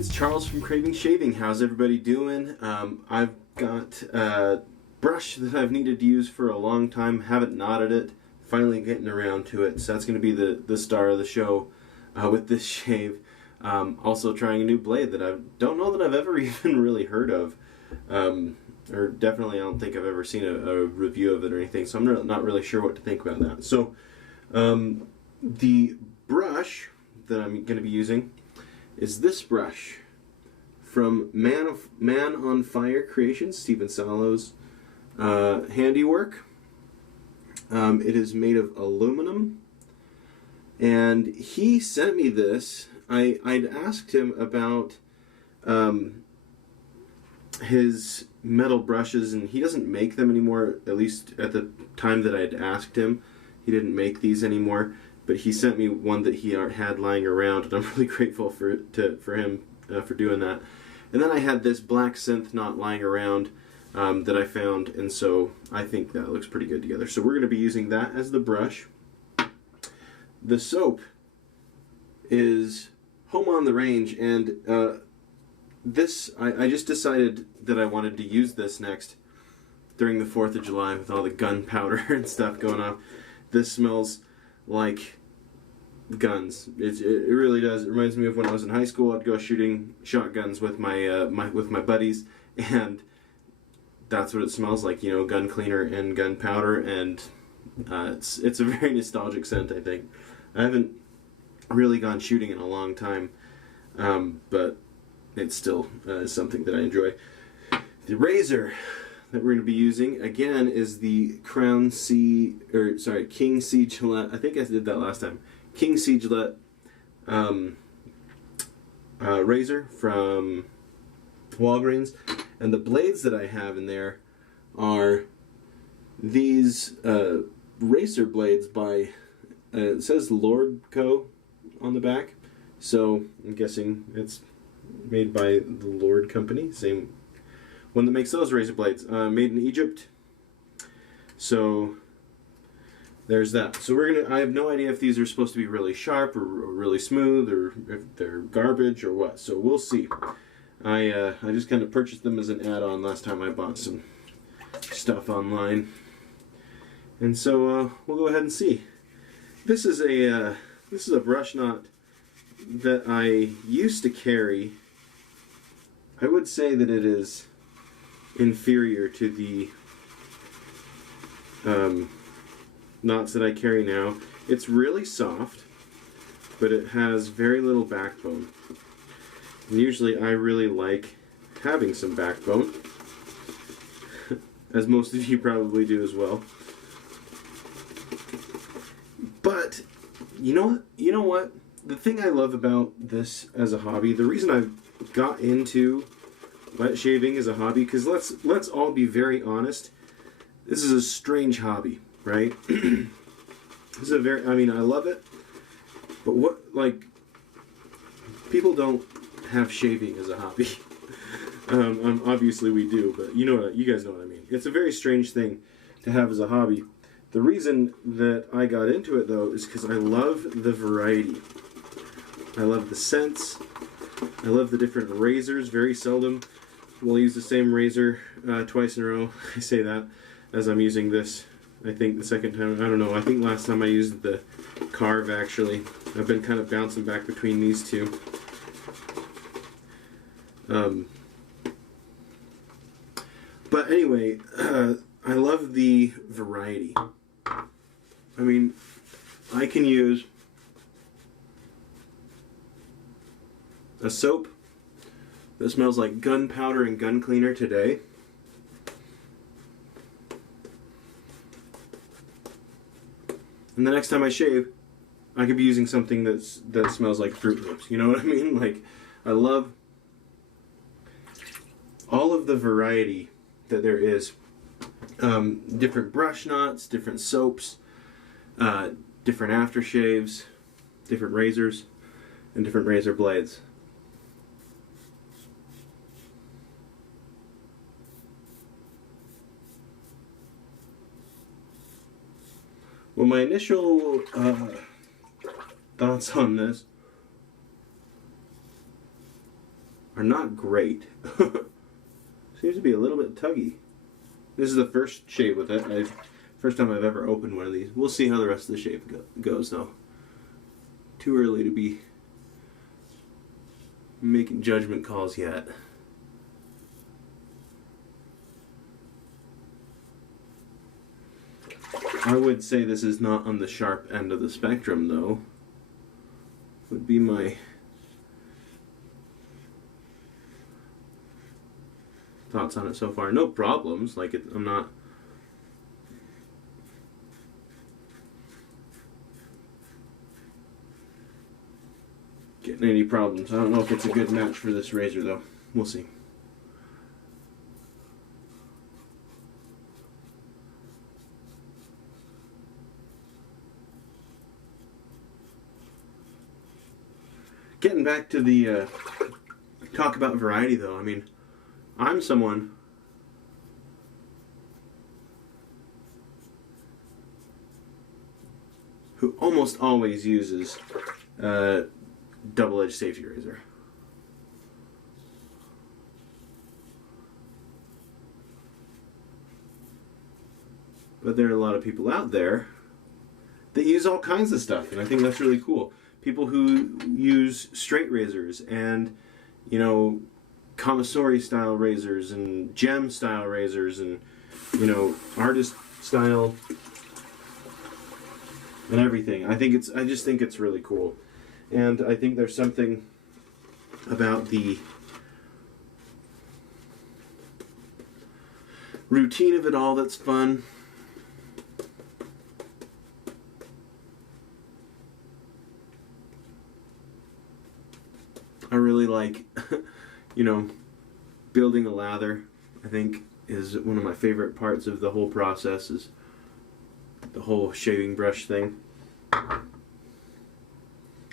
it's Charles from Craving Shaving. How's everybody doing? I've got a brush that I've needed to use for a long time, haven't knotted it, finally getting around to it, so that's going to be the star of the show with this shave. Also trying a new blade that I don't know that I've ever even really heard of, or definitely I don't think I've ever seen a review of it or anything, so I'm not really sure what to think about that. So the brush that I'm going to be using is this brush from Man on Fire Creations, Stephen Salo's handiwork. It is made of aluminum, and he sent me this. I'd asked him about his metal brushes, and he doesn't make them anymore, at least at the time that I'd asked him. He didn't make these anymore, but he sent me one that he had lying around, and I'm really grateful for him for doing that. And then I had this black synth knot lying around that I found, and so I think that looks pretty good together. So we're going to be using that as the brush. The soap is Home on the Range, and this, I just decided that I wanted to use this next during the 4th of July with all the gunpowder and stuff going off. This smells like guns. It really does. It reminds me of when I was in high school. I'd go shooting shotguns with my buddies, and that's what it smells like. You know, gun cleaner and gunpowder, and it's a very nostalgic scent. I think I haven't really gone shooting in a long time, but it's still something that I enjoy. The razor that we're going to be using again is the King C Gillette. I think I did that last time. King C Gillette razor from Walgreens, and the blades that I have in there are these racer blades by it says Lord Co. on the back, so I'm guessing it's made by the Lord Company, same one that makes those razor blades, made in Egypt. So there's that. So I have no idea if these are supposed to be really sharp or really smooth, or if they're garbage or what. So we'll see. I just kind of purchased them as an add-on last time I bought some stuff online, and so we'll go ahead and see. This is a brush knot that I used to carry. I would say that it is inferior to the knots that I carry now. It's really soft, but it has very little backbone. And usually I really like having some backbone, as most of you probably do as well. But you know what? The thing I love about this as a hobby, the reason I've got into wet shaving as a hobby, because let's all be very honest, this is a strange hobby, right? This is I love it, but people don't have shaving as a hobby. Obviously we do, but you guys know what I mean. It's a very strange thing to have as a hobby. The reason that I got into it, though, is because I love the variety. I love the scents. I love the different razors. Very seldom will I use the same razor twice in a row. I say that as I'm using this. I think the second time, I don't know, I think last time I used the Carve, actually. I've been kind of bouncing back between these two. But anyway, I love the variety. I mean, I can use a soap that smells like gunpowder and gun cleaner today. And the next time I shave, I could be using something that smells like Fruit Loops. You know what I mean? Like, I love all of the variety that there is. Different brush knots, different soaps, different aftershaves, different razors, and different razor blades. Well, my initial thoughts on this are not great. Seems to be a little bit tuggy. This is the first shave with it. First time I've ever opened one of these. We'll see how the rest of the shave goes though. Too early to be making judgment calls yet. I would say this is not on the sharp end of the spectrum though. Would be my thoughts on it so far. No problems, like I'm not getting any problems. I don't know if it's a good match for this razor though. We'll see. Getting back to the talk about variety though, I mean, I'm someone who almost always uses double-edged safety razor. But there are a lot of people out there that use all kinds of stuff, and I think that's really cool. People who use straight razors and, you know, commissary style razors and gem style razors and, you know, artist style and everything. I just think it's really cool. And I think there's something about the routine of it all that's fun. I really like, you know, building a lather. I think is one of my favorite parts of the whole process, is the whole shaving brush thing.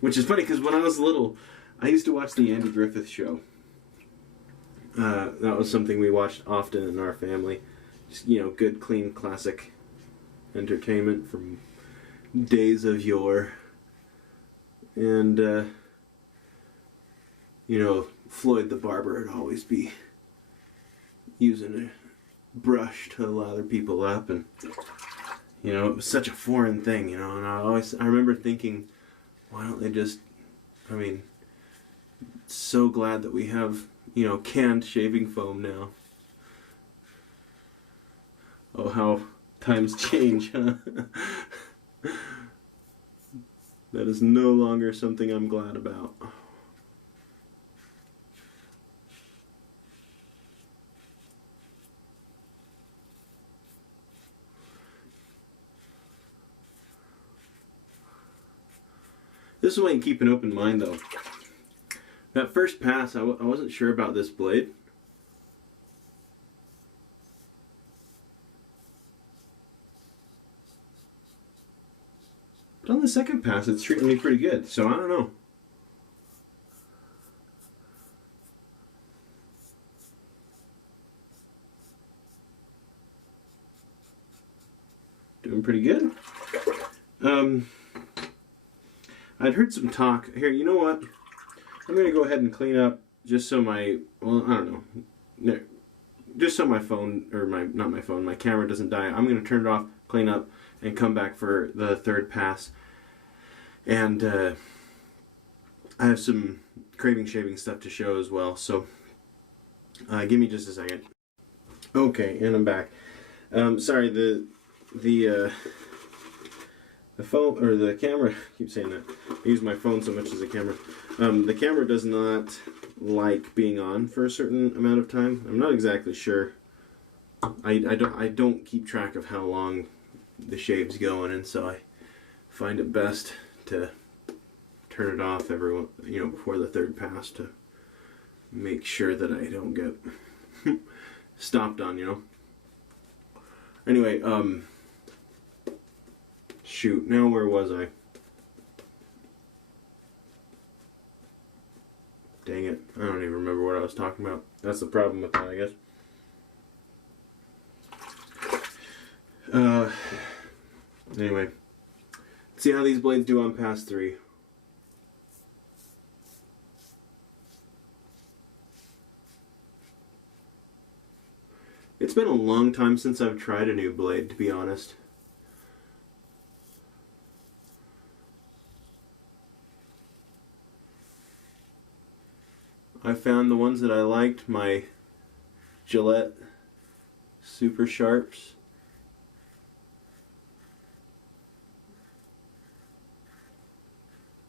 Which is funny because when I was little, I used to watch the Andy Griffith Show. That was something we watched often in our family. Just, you know, good, clean, classic entertainment from days of yore. And, you know, Floyd the barber would always be using a brush to lather people up, and, you know, it was such a foreign thing, you know, and I remember thinking, why don't they just, I mean, so glad that we have, you know, canned shaving foam now. Oh, how times change, huh? That is no longer something I'm glad about. This is why you keep an open mind though. That first pass, I wasn't sure about this blade. But on the second pass, it's treating me pretty good, so I don't know. Doing pretty good. I'd heard some talk here. You know what? I'm gonna go ahead and clean up just so my, well, I don't know, just so my phone, or not my phone, my camera doesn't die. I'm gonna turn it off, clean up, and come back for the third pass. And I have some craving shaving stuff to show as well. So give me just a second. Okay, and I'm back. Sorry, the phone, or the camera, I keep saying that. I use my phone so much as a camera. The camera does not like being on for a certain amount of time. I'm not exactly sure. I don't keep track of how long the shave's going, and so I find it best to turn it off before the third pass to make sure that I don't get stopped on, you know. Anyway, shoot, now where was I? Dang it, I don't even remember what I was talking about. That's the problem with that, I guess. Anyway, see how these blades do on pass 3. It's been a long time since I've tried a new blade, to be honest. I found the ones that I liked, my Gillette Super Sharps.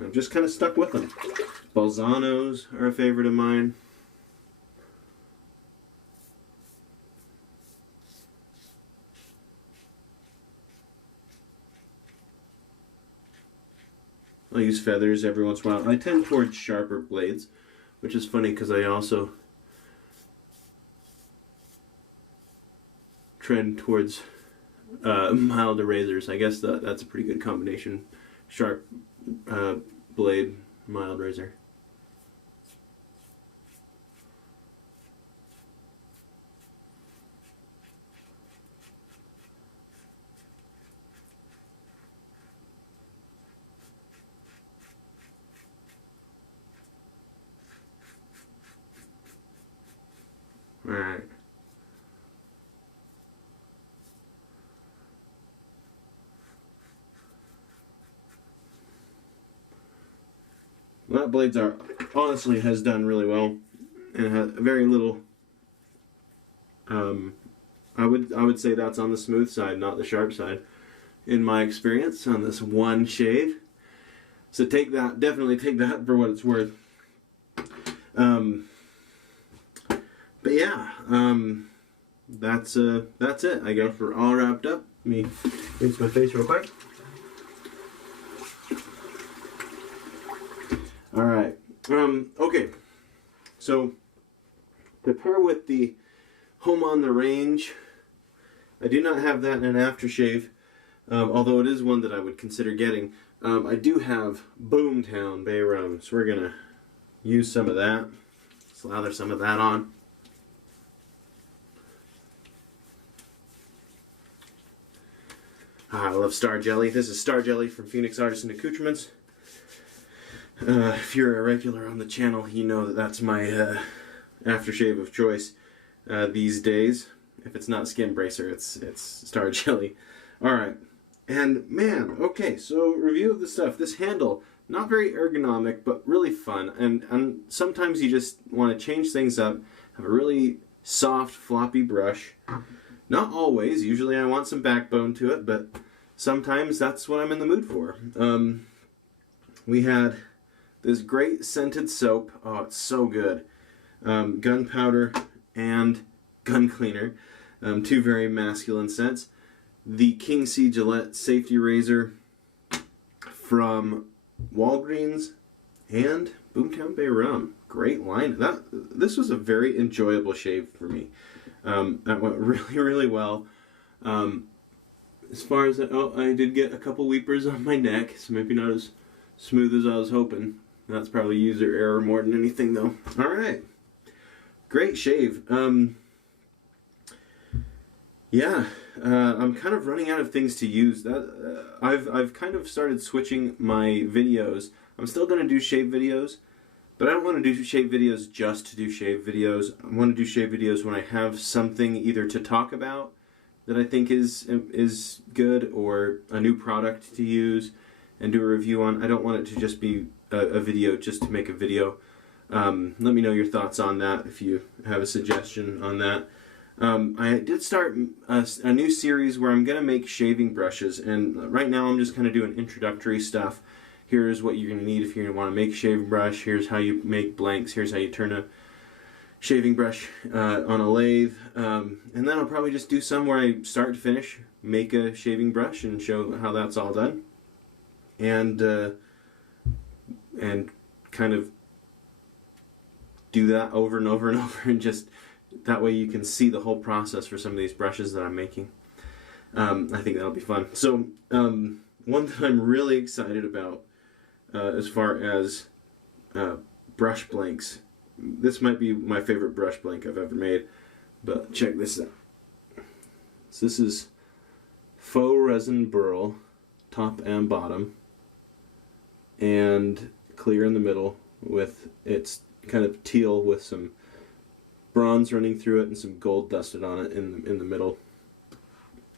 I've just kind of stuck with them. Balzanos are a favorite of mine. I'll use feathers every once in a while. I tend towards sharper blades, which is funny because I also trend towards milder razors. I guess that's a pretty good combination. Sharp blade, mild razor. Alright. That blades are honestly has done really well, and has very little. I would say that's on the smooth side, not the sharp side, in my experience on this one shave. So definitely take that for what it's worth. But yeah, that's it. I guess we're all wrapped up. Let me rinse my face real quick. All right. Okay. So to pair with the Home on the Range, I do not have that in an aftershave, although it is one that I would consider getting. I do have Boomtown Bay Rum, so we're gonna use some of that. Slather some of that on. I love Star Jelly. This is Star Jelly from Phoenix Artisan Accoutrements. If you're a regular on the channel, you know that that's my aftershave of choice these days. If it's not Skin Bracer, it's Star Jelly. Alright, and man, okay, so review of the stuff. This handle, not very ergonomic, but really fun. And sometimes you just want to change things up, have a really soft, floppy brush. Not always. Usually I want some backbone to it, but sometimes that's what I'm in the mood for. We had this great scented soap. Oh, it's so good. Gunpowder and gun cleaner. Two very masculine scents. The King C Gillette safety razor from Walgreens and Boomtown Bay Rum. Great line. This was a very enjoyable shave for me. That went really, really well. As far as I did get a couple weepers on my neck, so maybe not as smooth as I was hoping. That's probably user error more than anything, though. All right, great shave. Yeah, I'm kind of running out of things to use. I've kind of started switching my videos. I'm still gonna do shave videos. But I don't want to do shave videos just to do shave videos. I want to do shave videos when I have something either to talk about that I think is good, or a new product to use and do a review on. I don't want it to just be a video just to make a video. Let me know your thoughts on that if you have a suggestion on that. I did start a new series where I'm going to make shaving brushes, and right now I'm just kind of doing introductory stuff. Here's what you're going to need if you want to make a shaving brush. Here's how you make blanks. Here's how you turn a shaving brush on a lathe. And then I'll probably just do some where I start to finish, make a shaving brush and show how that's all done. And kind of do that over and over and over, and just that way you can see the whole process for some of these brushes that I'm making. I think that'll be fun. So one that I'm really excited about as far as brush blanks. This might be my favorite brush blank I've ever made, but check this out. So this is faux resin burl, top and bottom, and clear in the middle with its kind of teal with some bronze running through it and some gold dusted on it in the middle.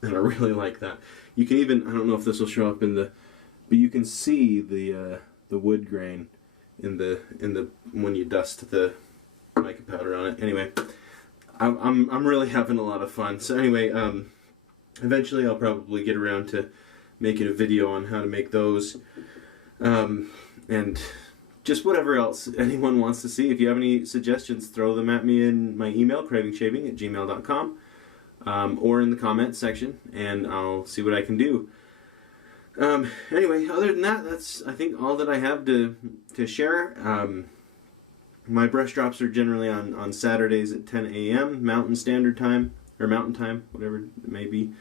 And I really like that. You can even, I don't know if this will show up in the, but you can see the wood grain in the when you dust the mica powder on it. Anyway, I'm really having a lot of fun. So anyway, eventually I'll probably get around to making a video on how to make those, and just whatever else anyone wants to see. If you have any suggestions, throw them at me in my email, cravingshaving@gmail.com, or in the comments section, and I'll see what I can do. Anyway, other than that, that's, I think, all that I have to share. My brush drops are generally on Saturdays at 10 a.m. Mountain Standard Time, or Mountain Time, whatever it may be.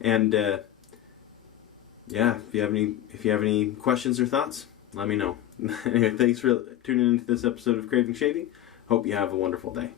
And yeah, if you have any questions or thoughts, let me know. Anyway, thanks for tuning into this episode of Craving Shaving. Hope you have a wonderful day.